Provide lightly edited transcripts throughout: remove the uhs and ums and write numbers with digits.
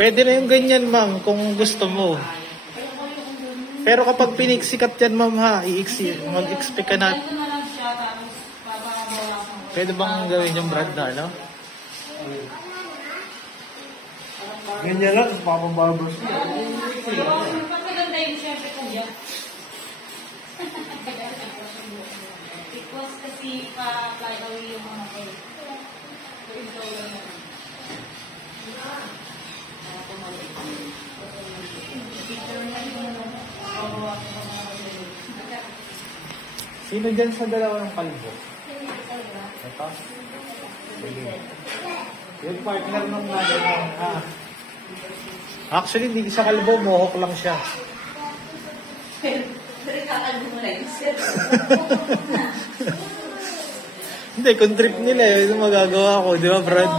Pwede na yung ganyan, ma'am, kung gusto mo. Pero kapag piniksikat yan, ma'am, ha, mag-expect ka na. Pwede bang gawin yung brand na, no? Ganyan lang, papabarbers mo. Maganda yung syempre ko yan. Because kasi pa-fly away yung mga kayo. Sino dyan sa dalawa ng kalbo? Ito? Yung partner nung nanay mo. Actually, hindi siya kalbo, mohok lang siya. Pero kakalbo mo lang yun. Hindi, kung trip nila eh, ito magagawa ko, di ba, Brad?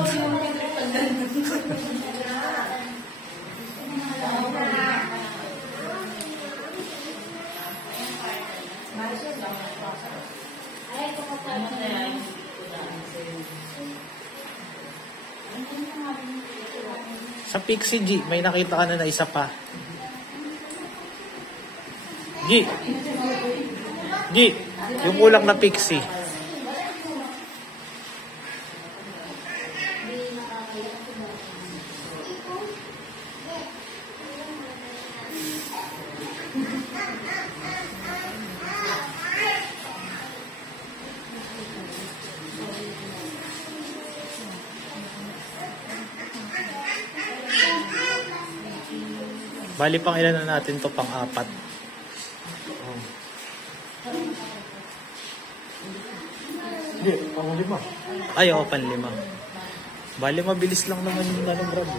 Sa Pixie G, may nakita ka na isa pa. G. Yung kulang na Pixie. Bali pang ilan na natin to, pang-4. Hindi, pang-5. Ay, oo, pang-5. Bali, mabilis lang naman yung Brad.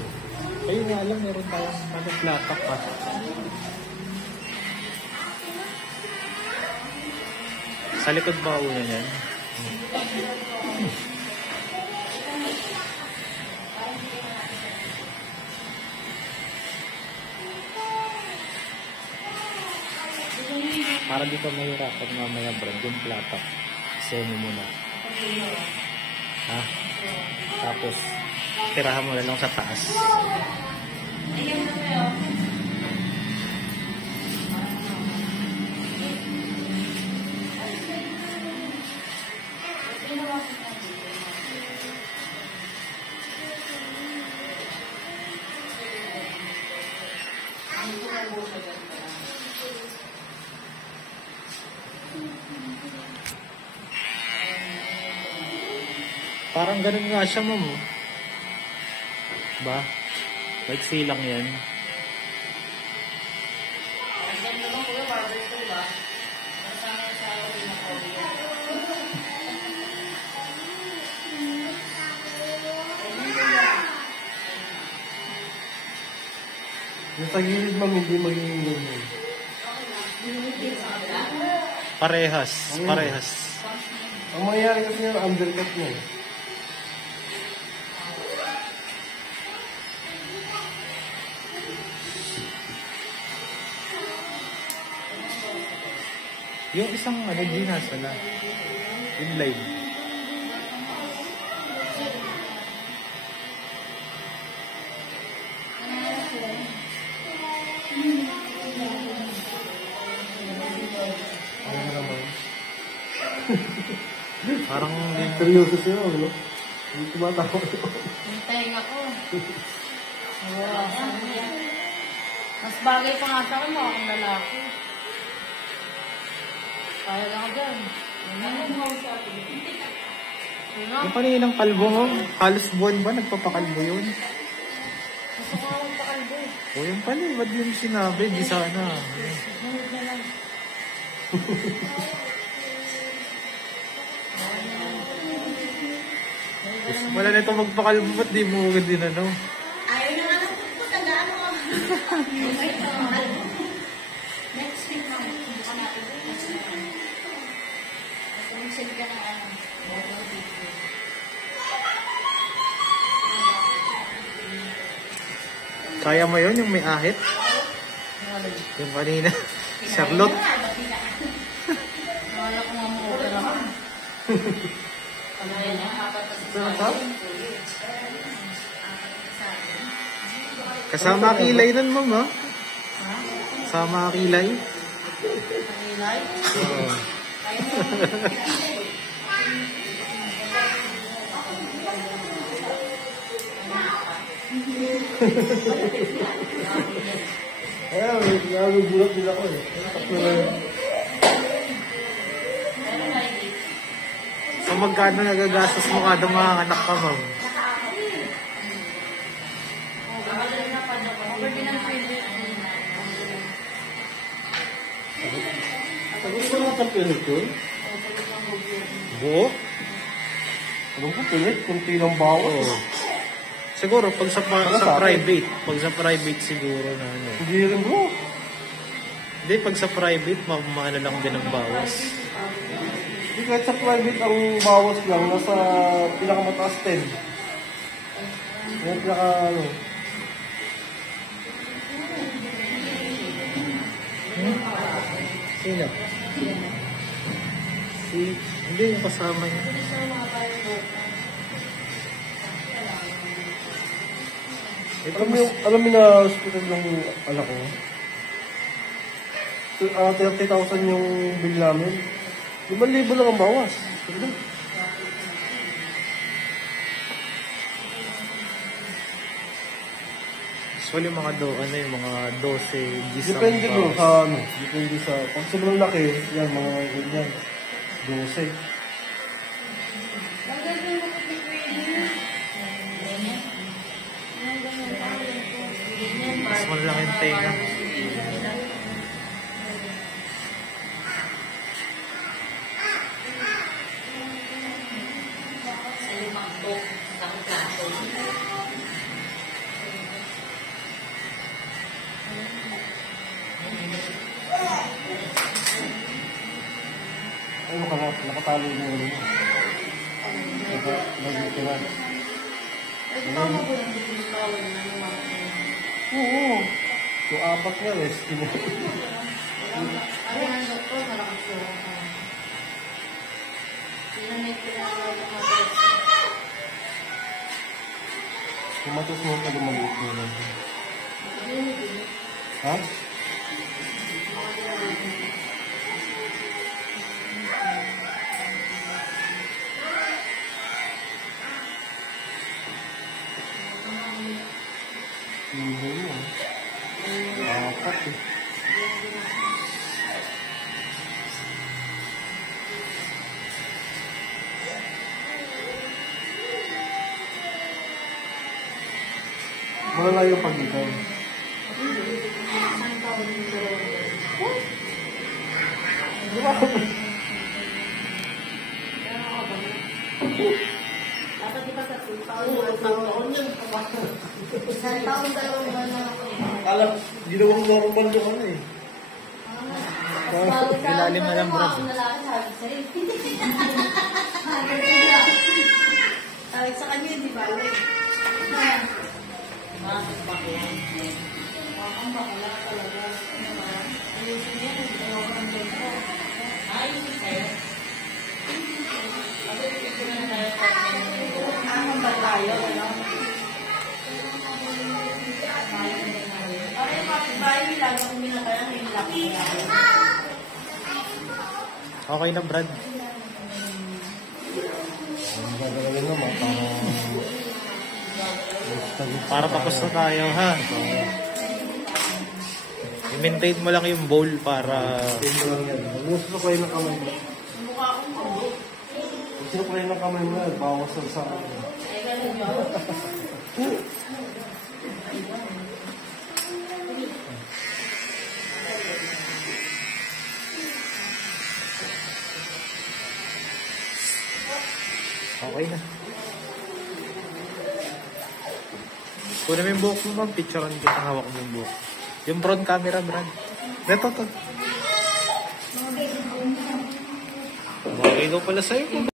Ayun nga lang, meron tayong platak pa. Sa likod ba una yan? Para di pa mahirapan mamaya, Brad, yung platak. Semi muna. Ha? Tapos, tirahan mo na lang sa taas. Parang ganun nga siya, ma'am. Ba? Maiksi lang yan. Yung tagilid, ma'am, hindi magiging ganyan. Parehas. Ang mangyayari kasi yung undercut mo. Yung isang di nasa na. Inline. Ano naman? Parang Seryoso siya, ano? Hindi tumatawa. Hintayin ako. Mas bagay pa nga sa akin, mga akong lalaki. Kaya lang ako dyan. yung paninang kalbo mo, halos buwan ba nagpapakalbo yun? Gusto ko akong pakalbo. O yung pala, ba't yung sinabi? Di sana. Nunod na lang. Wala na ito magpakalbo, ba't di mo agad din ano? Ayaw na nga lang po, tandaan mo. Next week na, bukan natin. Next week na. Mag-send ka ng ano. Kaya mo yun, yung may ahit? Yung kanina. Charlotte. Wala ko nga mo-opera ka. Ano yan, ha? Pero, Kasama kilay nun, ma'am, ha? Kasama kilay. Kanilay? Oo. may gulat din ako eh. So, magkano nagagastos mo kada mga anak ka, ma'am? Sagot ko lang sa pilit yun. Buo? Alam ko pilit, kunti lang bawas. Oo. Siguro, pag sa private. Pag sa private siguro na ano. Hindi rin bro. Hindi, pag sa private, maano lang din ang bawas. Hindi kahit sa private ang bawas lang, nasa pinakamataas 10. Yung pinaka ano. Sino? Hindi, yung kasama niya. Alam mo na hospital ng anak ko? 30,000 yung bill namin. 5,000 lang ang bawas. Sige. Usually mga yung mga 12 Gs Depende ang bro bawas. sa ano. Depende sa... Pag sobrang laki, yan mga ganyan. 12. Mas malaki yung tenga. Ay, nakatalo yung ulo mo. Nagkira. Oo. Yung apat nga, rescue mo. Kumatos mo ka lumabot mo lang. Ha? Hindi mo. Apat eh. Wala yung pag-ikaw. Dapat di ba sa 2 taon yun? Isang taon, 2 buwan na ako. Alam, ginawang normal yung ano eh. Ilalim na lang, bro. Tawag sa kanya, di ba? Bakit bakla? Bakang bakla talaga. Ayusin niya, hindi ako ang tempo. Ayusin kayo. Ayusin na tayo sa anong ba tayo, ano? Ay, kapit-bahay nila, kung minatayan, may laki na. Okay na, Brad. Ang gagawin naman, Para tapos na tayo, ha? I-maintain mo lang yung bowl para... Ito lang yan. Gusto ko yung kamay mo. Mukha akong mabuo. Gusto ko yung kamay mo. Bawas sa akin. Ay, ganun yun. Okay na. Kunin mo yung buhok mo, ma'am. Picturean kita, hawak mo yung buhok. Yung front camera, Brad. Ito, to. Okay, go pala sa'yo.